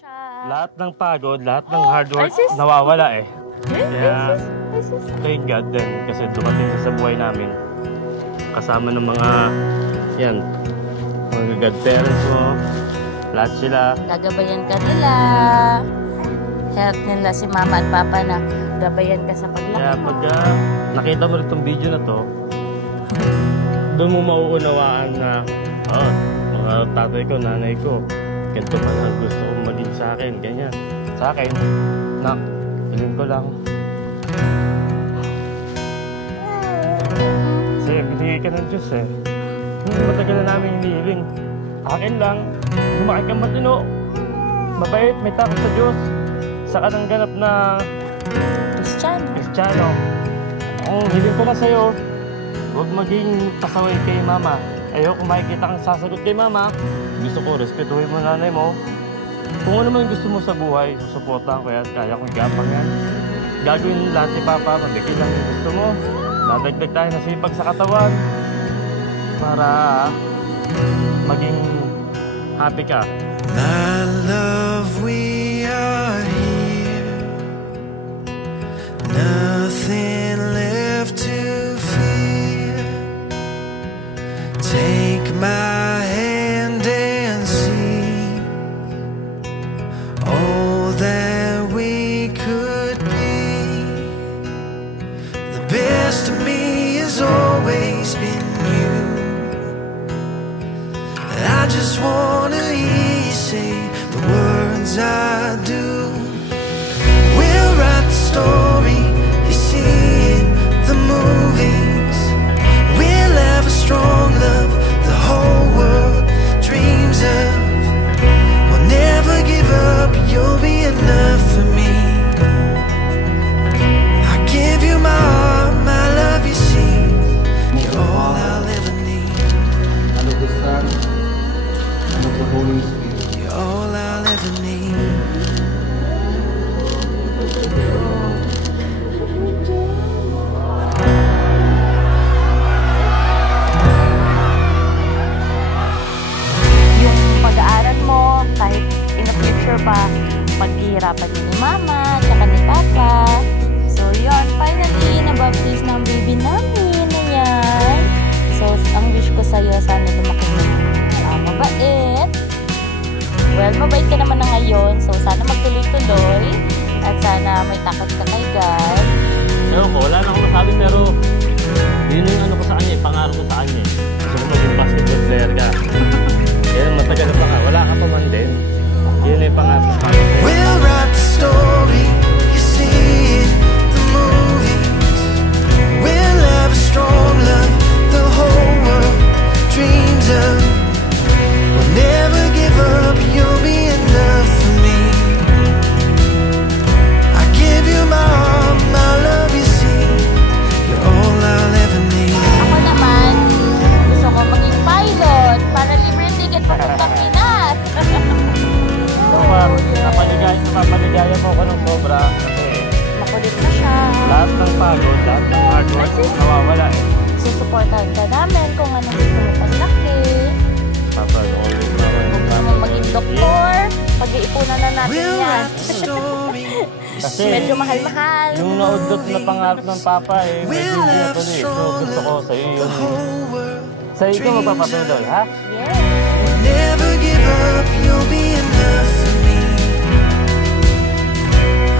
lahat ng pagod, lahat ng hard work nawawala eh. Kaya, thank God din kasi dumating sa buhay namin. Kasama ng mga, yan, mga godparents mo, lahat sila. Gagabayan ka nila. Help nila si mama at papa na gabayan ka sa paglaki. Kaya pag nakita mo rin itong video na to, doon mo mauunawaan na, mga tatay ko, nanay ko, ganito man ang gusto kong maging sa akin, ganyan. Sa akin, hiling ko lang. Kasi binigay ka ng Diyos eh. Hindi matagal na namin hinihiling. Akin lang, lumaki kang matino, mabait, may takot sa Diyos. Saka ng ganap na Kristiyano. Ang hiling ko lang sa'yo, huwag maging pasaway kay mama. Ayoko makikita kang sasagot kay mama. Gusto ko, respetuhin mo nanay mo. Kung ano man gusto mo sa buhay, susuportahan ko yan. Kaya kong gapang yan. Gagawin lahat ni Papa, mabigay lang yung gusto mo. Dadagdag tayo na sipag sa katawan. Para maging happy ka. My love, we are here. Nothing left to fear. Take my hand and see all that we could be. The best of me has always been you. I just wanna hear you say the words I do. We'll write the story you see in the movies. We'll have a strong love the whole world dreams of. We'll never give up, you'll be enough for me. I give you my heart, my love, you see. You're all I'll ever need. You're all I'll ever need. Yung pag-aaral mo, kahit in the future pa, maghihirapan din ni mama, tsaka ni papa. So yun, finally, nabaptize ng baby namin na yan. So, ang wish ko sa'yo, sana lumaki mo mabait. Well, mabait ka naman na ngayon, so sana magtuloy-tuloy. At sana may takot ka kay God. Ewan ko, wala na akong masabi pero yun yung ano ko sa kanya, pangarap ko sa kanya. Gusto ko maging basketball player ka. Kaya matagal na pa nga, wala ka pa man din. Yun yung pangarap ko sa kanya. We'll write the story you see in the movies. We'll have a strong love the whole world dreams of. We'll never give up, you'll be enough for me. I give you my heart, my love, you see. You're all I'll ever need. Ako naman, gusto ko maging pilot para libre ticket papuntang Pinas. Napaligaya mo ko ng sobra kasi Makulit na siya. lahat ng pagod, lahat ng hard work nawawala eh. Susuportahan ka namin kung anong gusto mo paglaki. Papa, always naman yung Gusto mo maging doktor, pag-iipunan na natin We'll yan. write the story. Kasi Medyo mahal-mahal. yung naudot na pangarap ng Papa eh, medyo We'll hindi have a natuloy. So strong gusto ko love sa'yo the yun. whole world Sa'yo ito magpapatuloy, ha? Yes. never give up, you'll be enough for me.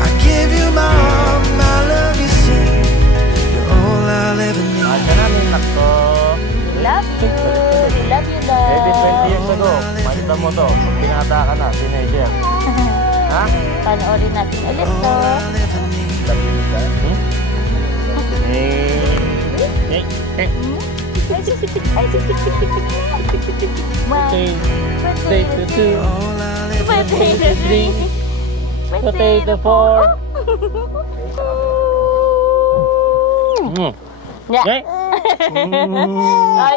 I give you my heart, my love, you see. You're all I'll ever need. Mahal ka namin, nakto. Love you. We love you, Maybe 20 love. years ago, makita mo to. Pag binata ka na, teenager. Ha? Panoorin natin ulit All to. I'll ever need. Potato 2, All I'll ever need. potato 3, potato 4. Yeah. Okay? Ay,